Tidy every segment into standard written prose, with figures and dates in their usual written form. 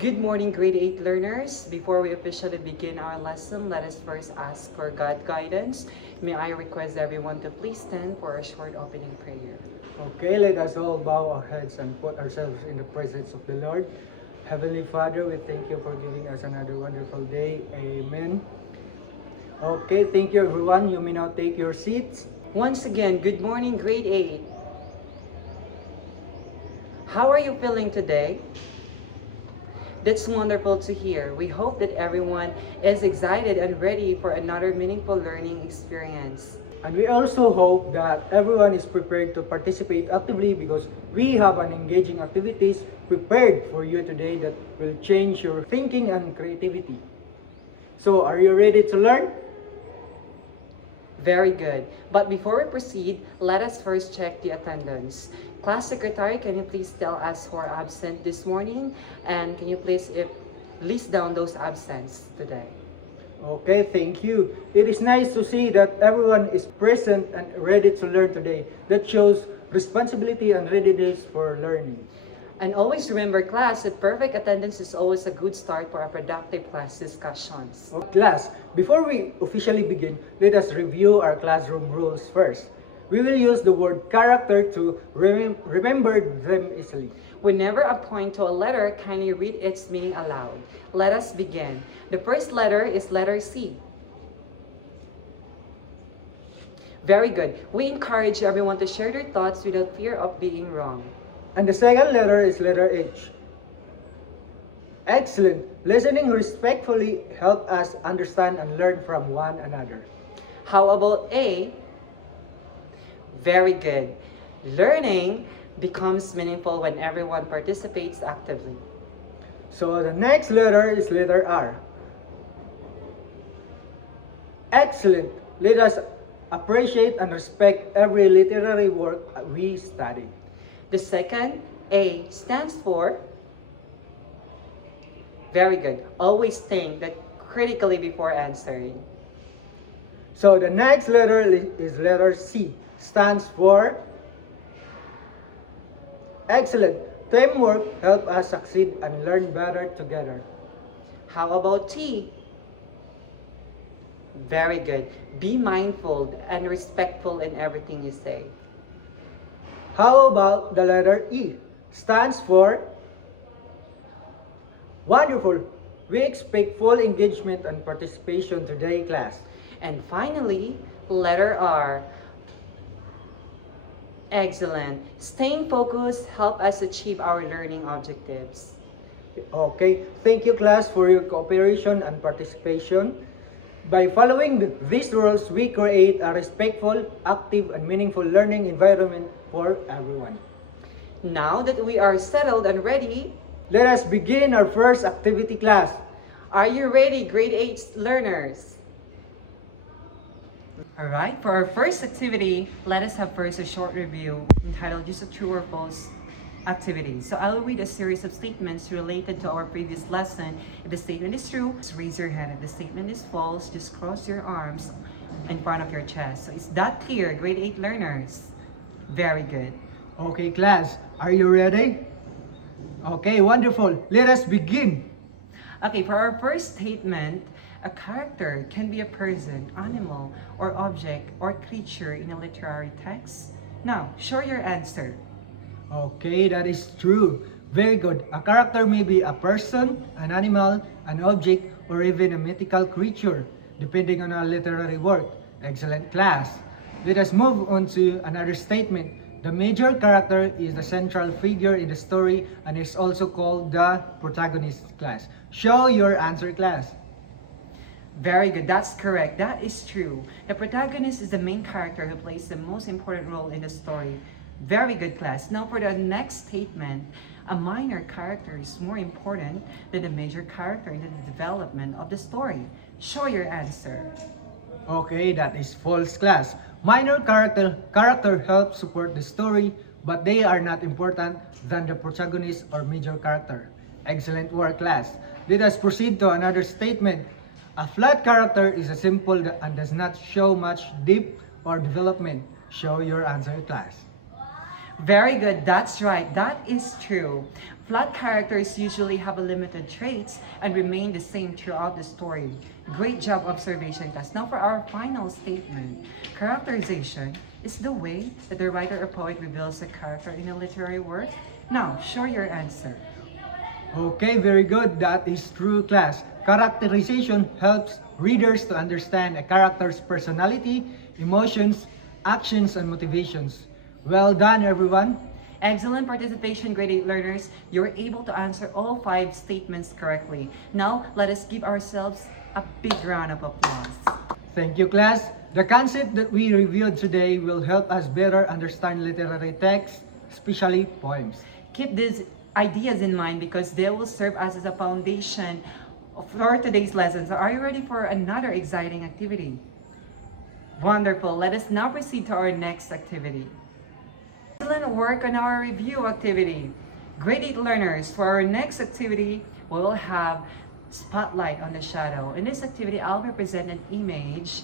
Good morning, grade 8 learners. Before we officially begin our lesson, let us first ask for God guidance. May I request everyone to please stand for a short opening prayer. Okay, let us all bow our heads and put ourselves in the presence of the Lord. Heavenly Father, we thank you for giving us another wonderful day. Amen. Okay, thank you everyone. You may now take your seats. Once again, good morning, grade 8. How are you feeling today? That's wonderful to hear. We hope that everyone is excited and ready for another meaningful learning experience. And we also hope that everyone is prepared to participate actively because we have an engaging activities prepared for you today that will change your thinking and creativity. So, are you ready to learn? Very good. But before we proceed, let us first check the attendance. Class Secretary, can you please tell us who are absent this morning? And can you please list down those absents today? Okay, thank you. It is nice to see that everyone is present and ready to learn today. That shows responsibility and readiness for learning. And always remember, class, that perfect attendance is always a good start for our productive class discussions. Class, before we officially begin, let us review our classroom rules first. We will use the word character to remember them easily. Whenever a point to a letter, kindly read its meaning aloud. Let us begin. The first letter is letter C. Very good. We encourage everyone to share their thoughts without fear of being wrong. And the second letter is letter H. Excellent. Listening respectfully help us understand and learn from one another. How about A? Very good. Learning becomes meaningful when everyone participates actively. So the next letter is letter R. Excellent. Let us appreciate and respect every literary work we study. The second, A, stands for? Very good. Always think that critically before answering. So the next letter is letter C. Stands for? Excellent. Teamwork help us succeed and learn better together. How about T? Very good. Be mindful and respectful in everything you say. How about the letter E? Stands for? Wonderful. We expect full engagement and participation today, class. And finally, letter R. Excellent. Staying focused help us achieve our learning objectives. Okay, thank you class for your cooperation and participation. By following these rules, we create a respectful, active, and meaningful learning environment for everyone. Now that we are settled and ready, let us begin our first activity class. Are you ready, grade 8 learners? Alright, for our first activity, let us have first a short review entitled Just a True or False Activity. So I'll read a series of statements related to our previous lesson. If the statement is true, just raise your hand. If the statement is false, just cross your arms in front of your chest. So is that clear, grade 8 learners? Very good. Okay class, are you ready? Okay, wonderful. Let us begin. Okay, for our first statement, a character can be a person, animal, or object, or creature in a literary text. Now, show your answer. Okay, that is true. Very good. A character may be a person, an animal, an object, or even a mythical creature, depending on a literary work. Excellent class. Let us move on to another statement. The major character is the central figure in the story and is also called the protagonist, class. Show your answer, class. Very good, that's correct. That is true. The protagonist is the main character who plays the most important role in the story. Very good, class. Now for the next statement, a minor character is more important than the major character in the development of the story. Show your answer. Okay, that is false, class. Minor character help support the story, but they are not important than the protagonist or major character. Excellent work, class. Let us proceed to another statement. A flat character is a simple and does not show much depth or development. Show your answer, class. Very good, that's right, that is true. Flat characters usually have a limited traits and remain the same throughout the story. Great job observation class. Now for our final statement. Characterization is the way that the writer or poet reveals a character in a literary work. Now, show your answer. Okay, very good. That is true, class. Characterization helps readers to understand a character's personality, emotions, actions, and motivations. Well done, everyone. Excellent participation, grade 8 learners. You were able to answer all 5 statements correctly. Now, let us give ourselves a big round of applause. Thank you, class. The concept that we reviewed today will help us better understand literary texts, especially poems. Keep these ideas in mind because they will serve us as a foundation for today's lesson. So are you ready for another exciting activity? Wonderful. Let us now proceed to our next activity. Excellent work on our review activity. Grade 8 learners, for our next activity, we will have Spotlight on the Shadow. In this activity, I'll represent an image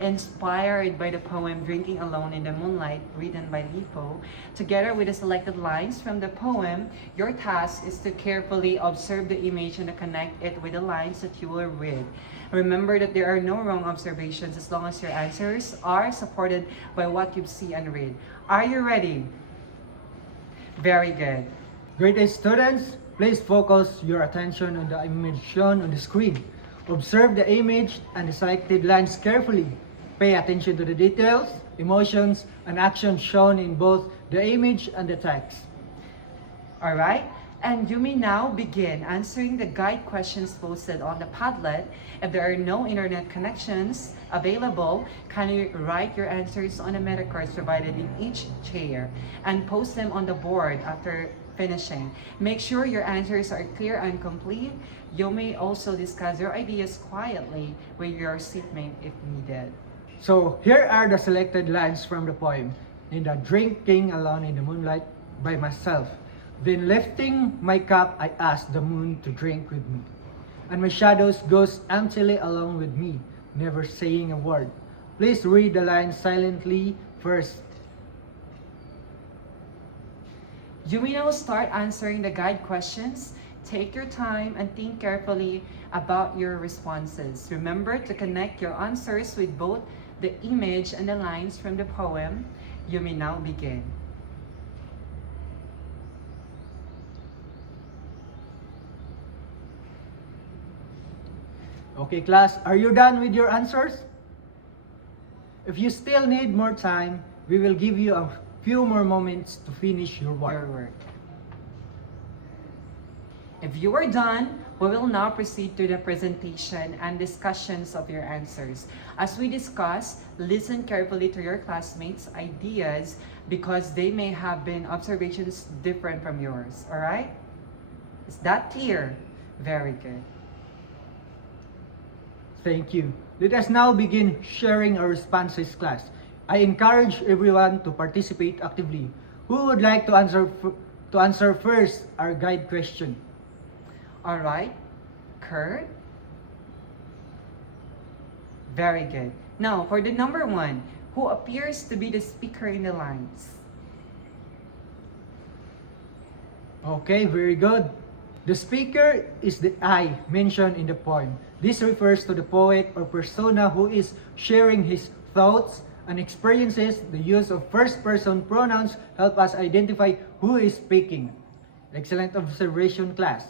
inspired by the poem Drinking Alone in the Moonlight, written by Lippo. Together with the selected lines from the poem, your task is to carefully observe the image and connect it with the lines that you will read. Remember that there are no wrong observations as long as your answers are supported by what you see and read. Are you ready? Very good. Grade 8 students, please focus your attention on the image shown on the screen. Observe the image and the selected lines carefully. Pay attention to the details, emotions, and actions shown in both the image and the text. Alright, and you may now begin answering the guide questions posted on the Padlet. If there are no internet connections available, can you write your answers on the meta cards provided in each chair and post them on the board after finishing. Make sure your answers are clear and complete. You may also discuss your ideas quietly with your seatmate if needed. So here are the selected lines from the poem. In the drinking alone in the moonlight by myself. Then lifting my cup, I asked the moon to drink with me. And my shadows goes emptily along with me, never saying a word. Please read the lines silently first. You may now start answering the guide questions. Take your time and think carefully about your responses. Remember to connect your answers with both the image and the lines from the poem. You may now begin. Okay, class, are you done with your answers? If you still need more time, we will give you a few more moments to finish your work. If you are done, we will now proceed to the presentation and discussions of your answers. As we discuss, listen carefully to your classmates' ideas because they may have been observations different from yours, all right? Is that clear? Very good. Thank you. Let us now begin sharing our responses, class. I encourage everyone to participate actively. Who would like to answer first our guide question? All right, Kurt. Very good. Now, for the number 1, who appears to be the speaker in the lines? Okay, very good. The speaker is the I mentioned in the poem. This refers to the poet or persona who is sharing his thoughts and experiences. The use of first-person pronouns help us identify who is speaking. Excellent observation, class.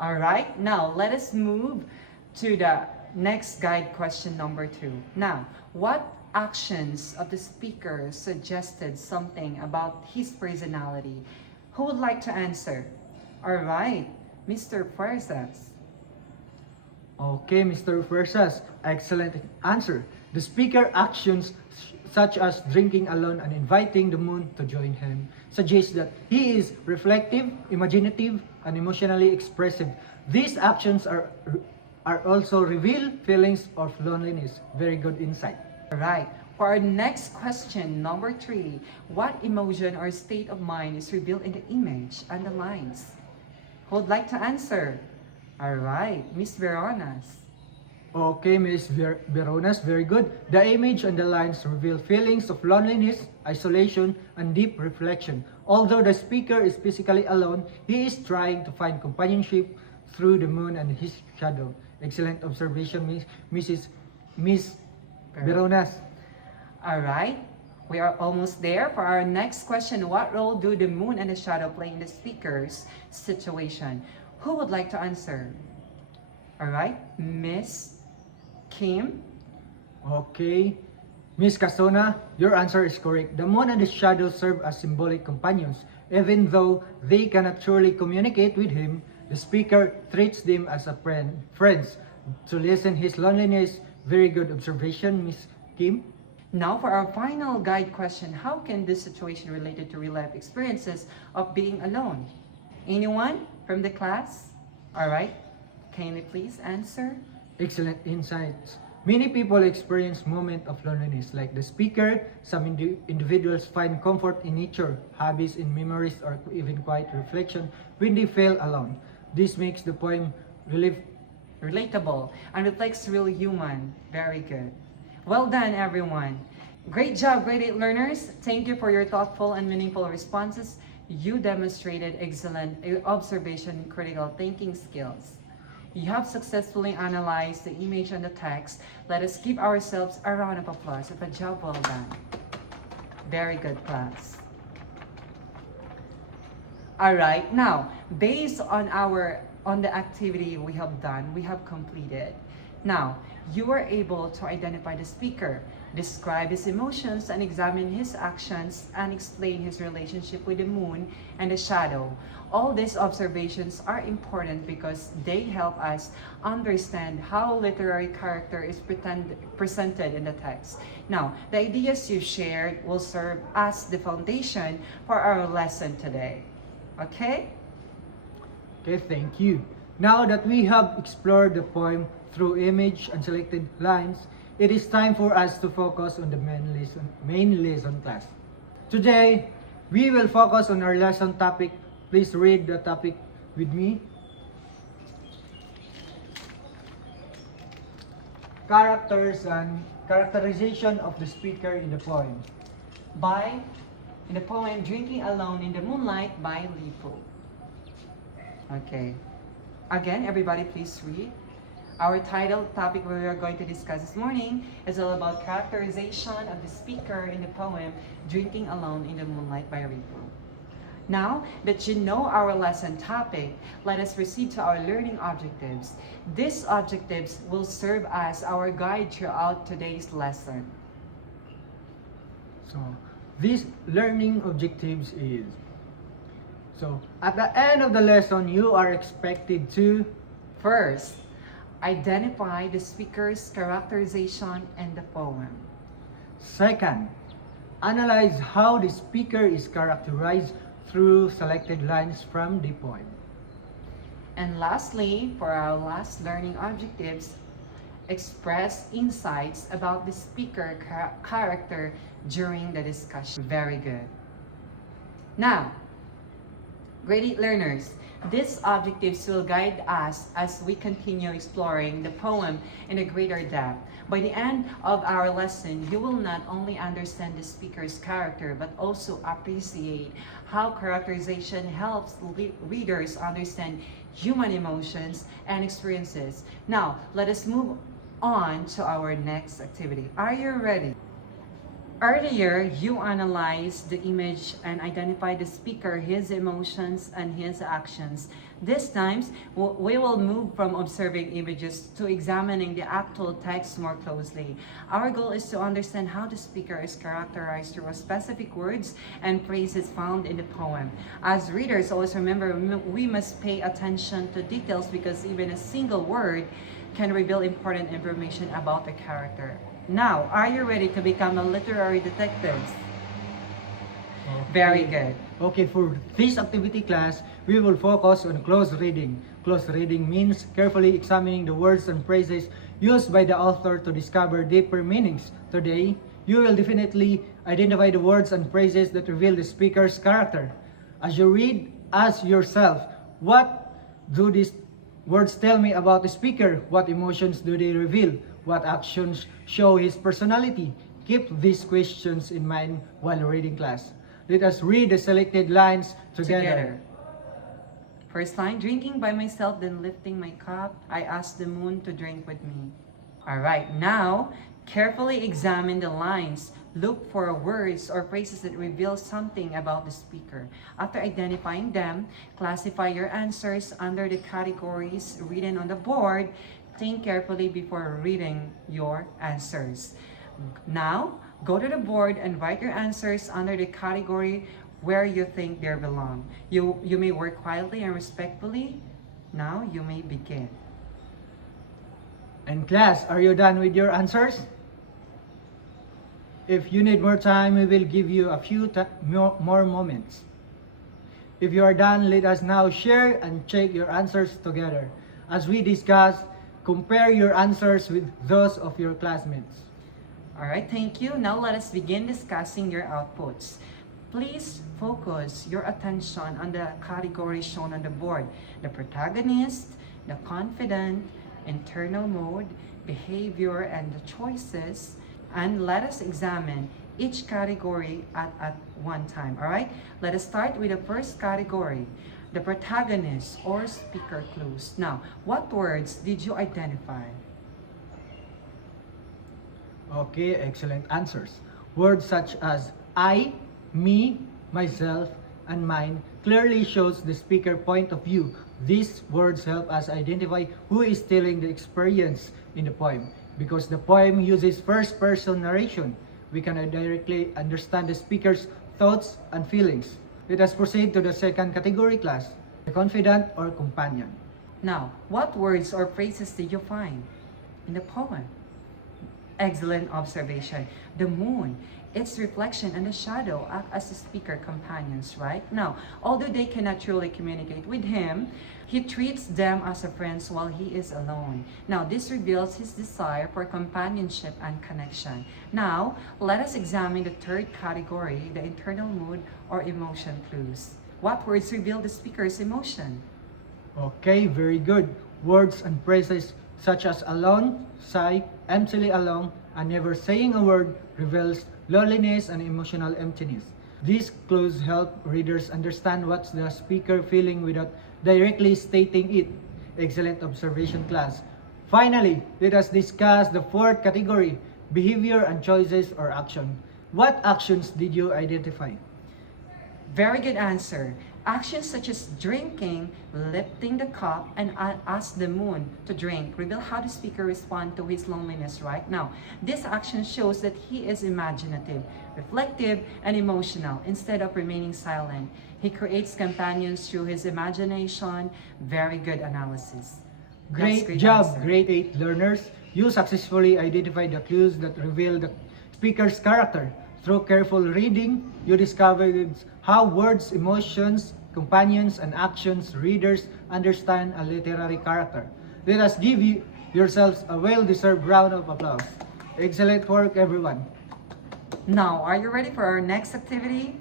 All right, now let us move to the next guide question number 2. Now, what actions of the speaker suggested something about his personality? Who would like to answer? All right, Mr. Farsas. Okay, Mr. Fuerzas, excellent answer. The speaker actions such as drinking alone and inviting the moon to join him suggest that he is reflective, imaginative, and emotionally expressive. These actions are also reveal feelings of loneliness. Very good insight. All right, for our next question, number 3, what emotion or state of mind is revealed in the image and the lines? Who would like to answer? All right, Miss Veronas. Okay, Miss Veronas, very good. The image and the lines reveal feelings of loneliness, isolation, and deep reflection. Although the speaker is physically alone, he is trying to find companionship through the moon and his shadow. Excellent observation, Miss Veronas. All right. We are almost there for our next question. What role do the moon and the shadow play in the speaker's situation? Who would like to answer? All right. Miss Kim. Okay. Miss Casona, your answer is correct. The moon and the shadow serve as symbolic companions. Even though they cannot truly communicate with him, the speaker treats them as a friends to lessen his loneliness. Very good observation, Miss Kim. Now for our final guide question. How can this situation related to real life experiences of being alone? Anyone from the class? All right. Can you please answer? Excellent insights. Many people experience moments of loneliness like the speaker. Some individuals find comfort in nature, hobbies, in memories, or even quiet reflection when they feel alone. This makes the poem Relatable and reflects real human. Very good. Well done, everyone. Great job, grade 8 learners. Thank you for your thoughtful and meaningful responses. You demonstrated excellent observation and critical thinking skills. You have successfully analyzed the image and the text. Let us give ourselves a round of applause of a job well done. Very good, class. All right, now, based on the activity we have done, we have completed. Now, you are able to identify the speaker, describe his emotions, and examine his actions, and explain his relationship with the moon and the shadow. All these observations are important because they help us understand how literary character is presented in the text. Now, the ideas you shared will serve as the foundation for our lesson today. Okay? Okay, thank you. Now that we have explored the poem through image and selected lines, it is time for us to focus on the main lesson class. Today, we will focus on our lesson topic. Please read the topic with me. Characters and characterization of the speaker in the poem. In the poem Drinking Alone in the Moonlight by Li Fu. Okay. Again, everybody please read. Our title topic we are going to discuss this morning is all about characterization of the speaker in the poem Drinking Alone in the Moonlight by Li Fu. Now that you know our lesson topic, let us proceed to our learning objectives. These objectives will serve as our guide throughout today's lesson. So, these learning objectives is, at the end of the lesson, you are expected to First, identify the speaker's characterization in the poem. second, analyze how the speaker is characterized through selected lines from the poem. And lastly, for our last learning objectives, express insights about the speaker character during the discussion. Very good. Now, grade 8 learners, these objectives will guide us as we continue exploring the poem in a greater depth. By the end of our lesson, you will not only understand the speaker's character, but also appreciate how characterization helps readers understand human emotions and experiences. Now, let us move on to our next activity. Are you ready? Earlier, you analyzed the image and identified the speaker, his emotions, and his actions. This time, we will move from observing images to examining the actual text more closely. Our goal is to understand how the speaker is characterized through specific words and phrases found in the poem. As readers, always remember we must pay attention to details because even a single word can reveal important information about the character. Now, are you ready to become a literary detective? Very good. Okay, for this activity class, we will focus on close reading. Close reading means carefully examining the words and phrases used by the author to discover deeper meanings. Today, you will definitely identify the words and phrases that reveal the speaker's character. As you read, ask yourself, what do these words tell me about the speaker? What emotions do they reveal? What actions show his personality? Keep these questions in mind while reading class. Let us read the selected lines together. First line, drinking by myself, then lifting my cup, I ask the moon to drink with me. Alright, now, carefully examine the lines. Look for words or phrases that reveal something about the speaker. After identifying them, classify your answers under the categories written on the board. Think carefully before reading your answers. Now, go to the board and write your answers under the category where you think they belong. You may work quietly and respectfully. Now, you may begin. And class, are you done with your answers? If you need more time, we will give you a few more moments. If you are done, let us now share and check your answers together. As we discuss, compare your answers with those of your classmates. Alright, thank you. Now let us begin discussing your outputs. Please focus your attention on the categories shown on the board. The protagonist, the confident, internal mode, behavior, and the choices. And let us examine each category at one time. Alright, let us start with the first category, the protagonist or speaker clues. Now, what words did you identify? Okay, excellent answers. Words such as I, me, myself, and mine clearly shows the speaker point of view. These words help us identify who is telling the experience in the poem. Because the poem uses first-person narration, we can directly understand the speaker's thoughts and feelings. Let us proceed to the second category, class, the confidant or companion. Now, what words or phrases did you find in the poem? Excellent observation. The moon, its reflection and the shadow act as the speaker companions, right? Now, although they cannot truly communicate with him, he treats them as a friends while he is alone. Now, this reveals his desire for companionship and connection. Now, let us examine the third category, the internal mood or emotion clues. What words reveal the speaker's emotion? Okay, very good. Words and phrases such as alone, sigh, emptily alone, and never saying a word reveals loneliness and emotional emptiness. These clues help readers understand what's the speaker feeling without directly stating it. Excellent observation, class. Finally, let us discuss the fourth category, behavior and choices or action. What actions did you identify? Very good answer. Actions such as drinking, lifting the cup, and ask the moon to drink reveal how the speaker responds to his loneliness right now. This action shows that he is imaginative, reflective, and emotional instead of remaining silent. He creates companions through his imagination. Very good analysis. That's Great job, answer. grade 8 learners. You successfully identified the clues that reveal the speaker's character. Through careful reading, you discovered how words, emotions, companions, and actions readers understand a literary character. Let us give yourselves a well-deserved round of applause. Excellent work, everyone. Now, are you ready for our next activity?